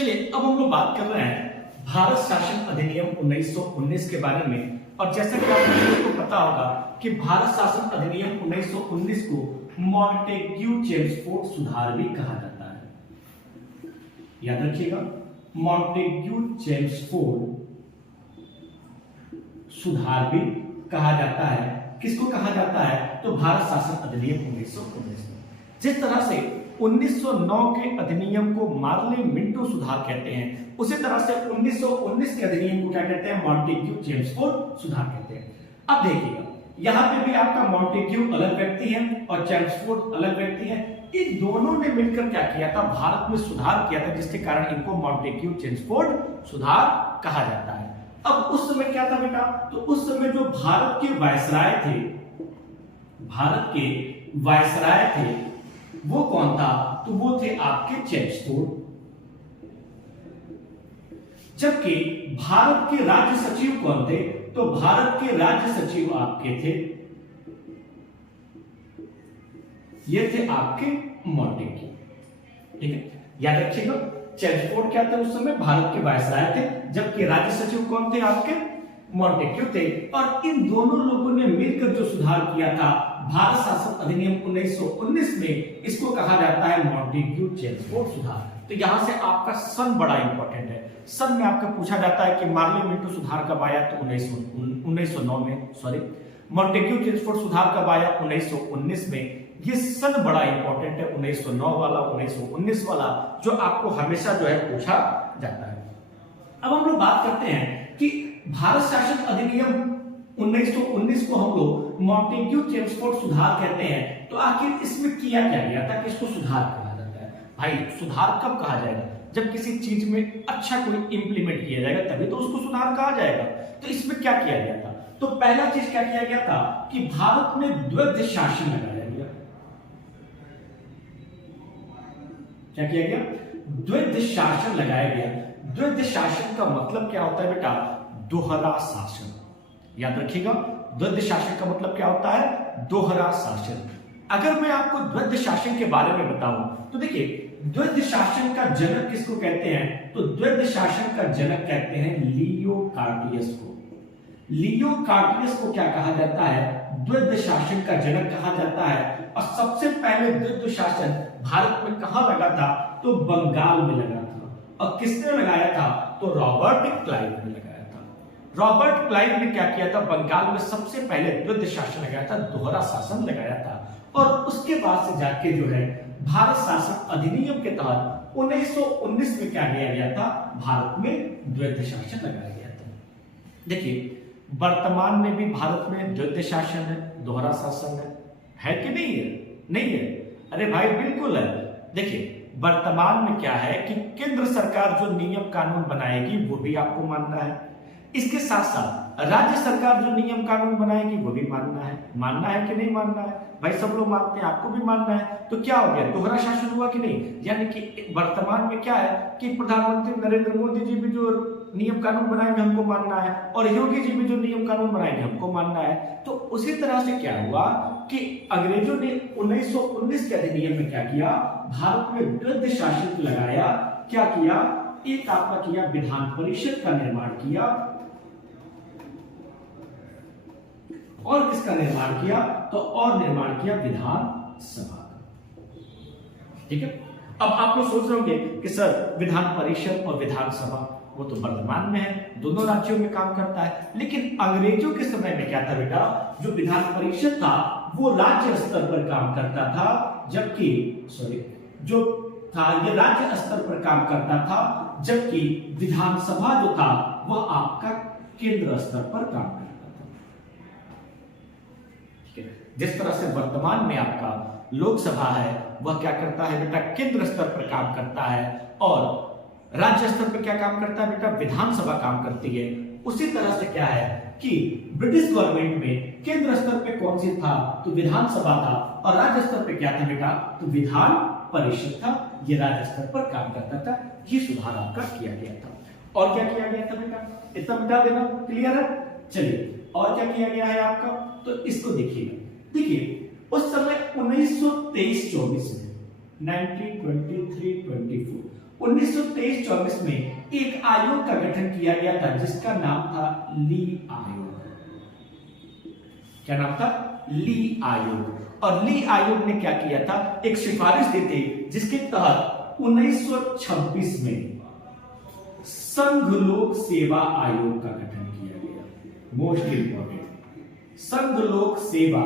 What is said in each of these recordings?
चलिए अब हम लोग बात कर रहे हैं भारत शासन अधिनियम 1919 के बारे में। और जैसा कि आप लोगों को पता होगा कि भारत शासन अधिनियम 1919 को मॉन्टेग्यू चेम्सफोर्ड सुधार भी कहा जाता है। याद रखिएगा, मॉन्टेग्यू चेम्सफोर्ड सुधार भी कहा जाता है। किसको कहा जाता है? तो भारत शासन अधिनियम 1919 में। जिस तरह से 1909 के अधिनियम को मार्ले मिंटो सुधार कहते हैं, उसी तरह से 1919 के अधिनियम को क्या कहते हैं? मॉन्टेग्यू चेम्सफोर्ड सुधार कहते हैं। अब देखिएगा, यहाँ पे भी आपका मॉन्टेग्यू अलग व्यक्ति है और चेम्सफोर्ड अलग व्यक्ति है। इन दोनों ने मिलकर क्या किया था? भारत में सुधार किया था, जिसके कारण इनको मॉन्टेग्यू चेम्सफोर्ड सुधार कहा जाता है। अब उस समय क्या था बेटा? तो उस समय जो भारत के वायसराय थे, वो कौन था? तो वो थे आपके चेम्सफोर्ड। जबकि भारत के राज्य सचिव कौन थे? तो भारत के राज्य सचिव आपके थे, ये थे आपके मॉन्टेग्यू। ठीक है, याद रखिएगा, चेम्सफोर्ड क्या थे? उस समय भारत के वायसराय थे, जबकि राज्य सचिव कौन थे? आपके मॉन्टेग्यू थे। और इन दोनों लोगों ने मिलकर जो सुधार किया था भारत शासन अधिनियम 1919 में, इसको कहा जाता है मॉन्टेग्यू चेम्सफोर्ड सुधार। तो यहां से आपका सन बड़ा इंपॉर्टेंट है। सन में आपका पूछा जाता है कि मार्ले मिंटो सुधार कब आया? तो 1909 में। सॉरी, मॉन्टेग्यू चेम्सफोर्ड सुधार कब आया? 1919 में। ये सन बड़ा इंपॉर्टेंट है, 1909 वाला, 1919 वाला, जो आपको हमेशा जो है पूछा जाता है। अब हम लोग बात करते हैं कि भारत शासन अधिनियम 1919 को हम लोग मॉन्टेग्यू चेम्सफोर्ड सुधार कहते हैं। तो आखिर इसमें किया क्या गया था कि इसको सुधार कहा जाता है? भाई, सुधार कब कहा जाएगा? जब किसी चीज में अच्छा कोई इंप्लीमेंट किया जाएगा, तभी तो उसको सुधार कहा जाएगा। तो इसमें क्या किया गया था? तो पहला चीज क्या किया गया था कि भारत में द्वैध शासन लगाया गया। क्या किया गया? द्वैध शासन लगाया गया। द्वैध शासन का मतलब क्या होता है बेटा? दोहरा शासन। याद रखिएगा, द्वैध शासन का मतलब क्या होता है? दोहरा शासन। अगर मैं आपको द्वैध शासन के बारे में बताऊं तो देखिए, द्वैध शासन का जनक किसको कहते हैं? तो द्वैध शासन का जनक कहते हैं लियो कार्टियस को। लियो कार्टियस को क्या कहा जाता है? द्वैध शासन का जनक कहा जाता है। और सबसे पहले द्वैध शासन भारत में कहां लगा था? तो बंगाल में लगा था। और किसने लगाया था? तो रॉबर्ट क्लाइव ने लगाया था। रॉबर्ट क्लाइव ने क्या किया था? बंगाल में सबसे पहले द्वैध शासन लगाया था, दोहरा शासन लगाया था। और उसके बाद से जाके जो है भारत शासन अधिनियम के तहत 1919 में क्या किया गया था? भारत में द्वैध शासन लगाया गया था। देखिए, वर्तमान में भी भारत में द्वैध शासन है, दोहरा शासन है कि नहीं है? नहीं है? अरे भाई, बिल्कुल है। देखिए, वर्तमान में क्या है कि केंद्र सरकार जो नियम कानून बनाएगी वो भी आपको मानना है। इसके साथ साथ राज्य सरकार जो नियम कानून बनाएगी वो भी मानना है। मानना है कि नहीं मानना है? भाई, सब लोग मानते हैं, आपको भी मानना है। तो क्या हो गया? दोहरा शासन हुआ कि नहीं? यानी कि वर्तमान में क्या है कि प्रधानमंत्री नरेंद्र मोदी जी भी जो नियम कानून बनाएंगे हमको मानना है, और योगी जी भी जो नियम कानून बनाएंगे हमको मानना है। तो उसी तरह से क्या हुआ कि अंग्रेजों ने 1919 के अधिनियम में क्या किया? भारत में द्वैध शासन लगाया। क्या किया? एक आपका किया विधान परिषद का निर्माण किया, और किसका निर्माण किया? तो और निर्माण किया विधान सभा का। ठीक है, अब आप लोग सोच रहे होंगे कि सर, विधान परिषद और विधान सभा वो तो वर्तमान में है, दोनों राज्यों में काम करता है। लेकिन अंग्रेजों के समय में क्या था बेटा? जो विधान परिषद था वो राज्य स्तर पर काम करता था, जबकि जो था ये राज्य स्तर पर काम करता था, जबकि विधानसभा जो था वह आपका केंद्र स्तर पर काम करता था। जिस तरह से वर्तमान में आपका लोकसभा है वह क्या करता है बेटा? केंद्र स्तर पर काम करता है, और राज्य स्तर पर क्या काम करता है बेटा? विधानसभा काम करती है। उसी तरह से क्या है कि ब्रिटिश गवर्नमेंट में केंद्र स्तर पे कौन सी था? तो विधानसभा था, और राज्य स्तर पे क्या था बेटा? तो विधान परिषद था। ये राज्य स्तर पर काम करता था। ये सुधार आपका किया गया था। और क्या किया गया था बेटा? इतना मिटा देना, क्लियर है? चलिए, और क्या किया गया है आपका? तो इसको देखिएगा। देखिए, उस समय 1923-24 में 1923-24 1923-24 में एक आयोग का गठन किया गया था जिसका नाम था ली आयोग। क्या नाम था? ली आयोग। और ली आयोग ने क्या किया था? एक सिफारिश दी थी जिसके तहत 1926 में संघ लोक सेवा आयोग का गठन किया गया। मोस्ट इंपॉर्टेंट, संघ लोक सेवा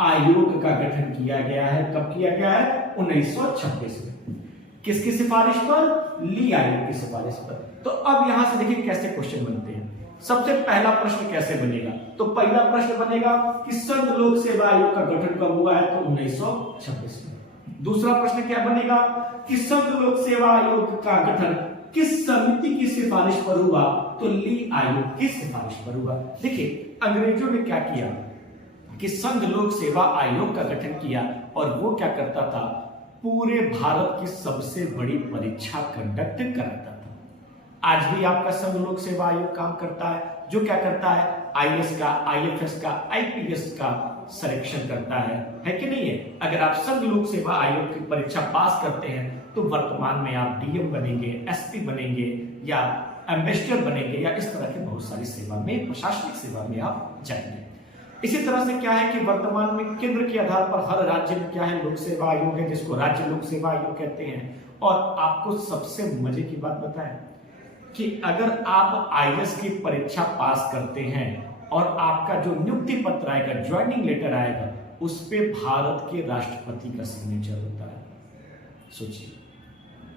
आयोग का गठन किया गया है। कब किया गया है? 1926 में। किसकी सिफारिश पर? ली आयोग की सिफारिश पर। तो अब यहां से देखिए कैसे क्वेश्चन बनते हैं। सबसे पहला प्रश्न कैसे बनेगा? तो पहला प्रश्न बनेगा कि संघ लोक सेवा आयोग का गठन कब हुआ है? तो 1926 में। दूसरा प्रश्न क्या बनेगा कि संघ लोक सेवा आयोग का गठन किस समिति की सिफारिश पर हुआ? तो ली आयोग की सिफारिश पर हुआ। देखिए अंग्रेजों ने क्या किया कि संघ लोक सेवा आयोग का गठन किया और वो क्या करता था? पूरे भारत की सबसे बड़ी परीक्षा कंडक्ट कराता था। आज भी आपका संघ लोक सेवा आयोग काम करता है, जो क्या करता है? आईएएस का, आईएफएस का, आईपीएस का सिलेक्शन करता है कि नहीं है? अगर आप संघ लोक सेवा आयोग की परीक्षा पास करते हैं तो वर्तमान में आप डीएम बनेंगे, एसपी बनेंगे या एम्बेसडर बनेंगे या इस तरह की बहुत सारी सेवा में, प्रशासनिक सेवा में आप जाएंगे। इसी तरह से क्या है कि वर्तमान में केंद्र के आधार पर हर राज्य में क्या है? लोक सेवा आयोग है, जिसको राज्य लोक सेवा आयोग कहते हैं। और आपको सबसे मजे की बात बताएं कि अगर आप आईएएस की परीक्षा पास करते हैं और आपका जो नियुक्ति पत्र आएगा, ज्वाइनिंग लेटर आएगा, उस पे भारत के राष्ट्रपति का सिग्नेचर होता है। सोचिए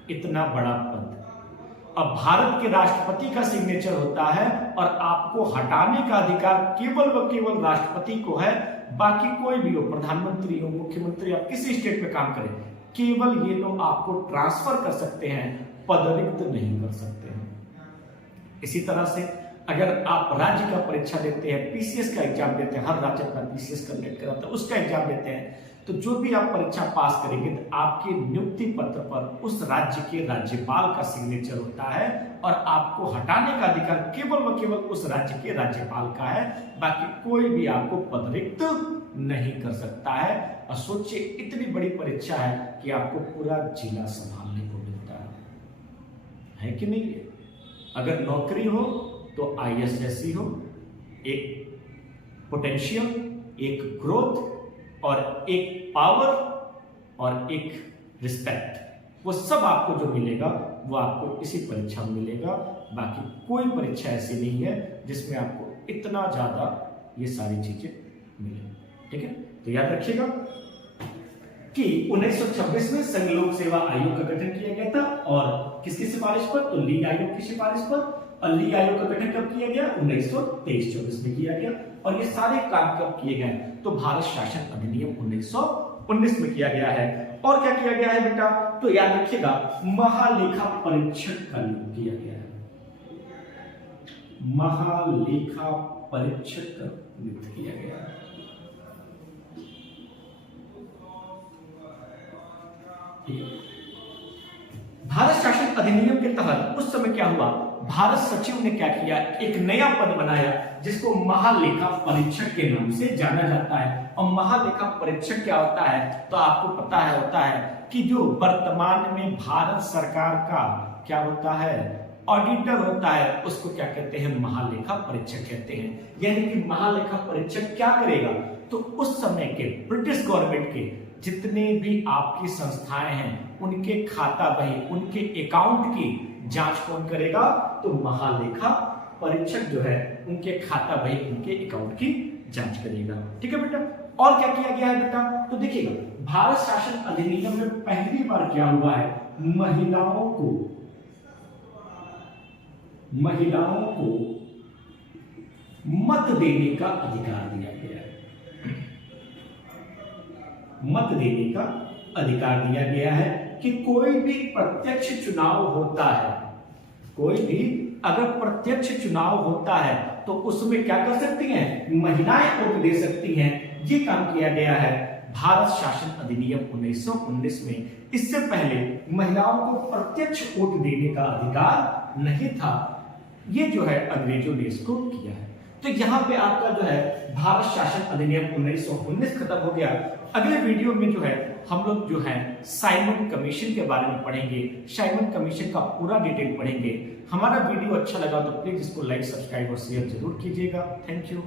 इतना बड़ा पद, अब भारत के राष्ट्रपति का सिग्नेचर होता है और आपको हटाने का अधिकार केवल व केवल राष्ट्रपति को है। बाकी कोई भी हो, प्रधानमंत्री हो, मुख्यमंत्री, आप किसी स्टेट में काम करें, केवल ये लोग आपको ट्रांसफर कर सकते हैं, पदरिक्त नहीं कर सकते हैं। इसी तरह से अगर आप राज्य का परीक्षा देते हैं, पीसीएस का एग्जाम देते हैं, हर राज्य अपना पीसीएस कंडक्ट कराता है, उसका एग्जाम देते हैं, तो जो भी आप परीक्षा पास करेंगे तो आपके नियुक्ति पत्र पर उस राज्य के राज्यपाल का सिग्नेचर होता है और आपको हटाने का अधिकार केवल व केवल उस राज्य के राज्यपाल का है। बाकी कोई भी आपको पदरिक्त नहीं कर सकता है। और सोचिए इतनी बड़ी परीक्षा है कि आपको पूरा जिला संभालने को मिलता है कि नहीं? अगर नौकरी हो तो आईएएस जैसी हो, एक पोटेंशियल, एक ग्रोथ और एक पावर और एक रिस्पेक्ट, वो सब आपको जो मिलेगा वो आपको इसी परीक्षा में मिलेगा। बाकी कोई परीक्षा ऐसी नहीं है जिसमें आपको इतना ज्यादा ये सारी चीजें मिले। ठीक है, तो याद रखिएगा कि 1926 में संघ लोक सेवा आयोग का गठन किया गया था और किसकी सिफारिश पर? तो ली आयोग की सिफारिश पर। और ली आयोग का गठन कब किया गया? 1923-24 में किया गया। और ये सारे काम कब किए गए? तो भारत शासन अधिनियम 1919 में किया गया है। और क्या किया गया है बेटा? तो याद रखिएगा महालेखा परीक्षक का नियुक्त किया गया है। महालेखा परीक्षक का नियुक्त किया गया है। भारत शासन अधिनियम के तहत उस समय क्या हुआ? भारत सचिव ने क्या किया? एक नया पद बनाया जिसको महालेखा परीक्षक के नाम से जाना जाता है। और महालेखा परीक्षक क्या होता है? तो आपको पता है होता है कि जो वर्तमान में भारत सरकार का क्या होता है? ऑडिटर होता है, उसको क्या कहते हैं? महालेखा परीक्षक कहते हैं। यानी कि महालेखा परीक्षक क्या करेगा? तो उस समय के ब्रिटिश गवर्नमेंट के जितने भी आपकी संस्थाएं हैं उनके खाता बही, उनके अकाउंट की जांच कौन करेगा? तो महालेखा परीक्षक जो है उनके खाता बही, उनके अकाउंट की जांच करेगा। ठीक है बेटा। और क्या किया गया है बेटा? तो देखिएगा भारत शासन अधिनियम में पहली बार क्या हुआ है? महिलाओं को मत देने का अधिकार दिया गया है। मत देने का अधिकार दिया गया है कि कोई भी प्रत्यक्ष चुनाव होता है, कोई भी अगर प्रत्यक्ष चुनाव होता है तो उसमें क्या कर सकती हैं? महिलाएं वोट दे सकती हैं। ये काम किया गया है भारत शासन अधिनियम 1919 में। इससे पहले महिलाओं को प्रत्यक्ष वोट देने का अधिकार नहीं था। ये जो है अंग्रेजों ने इसको किया है। तो यहाँ पे आपका जो है भारत शासन अधिनियम 1919 खत्म हो गया। अगले वीडियो में जो है हम लोग जो है साइमन कमीशन के बारे में पढ़ेंगे। साइमन कमीशन का पूरा डिटेल पढ़ेंगे। हमारा वीडियो अच्छा लगा तो प्लीज इसको लाइक, सब्सक्राइब और शेयर जरूर कीजिएगा। Thank you.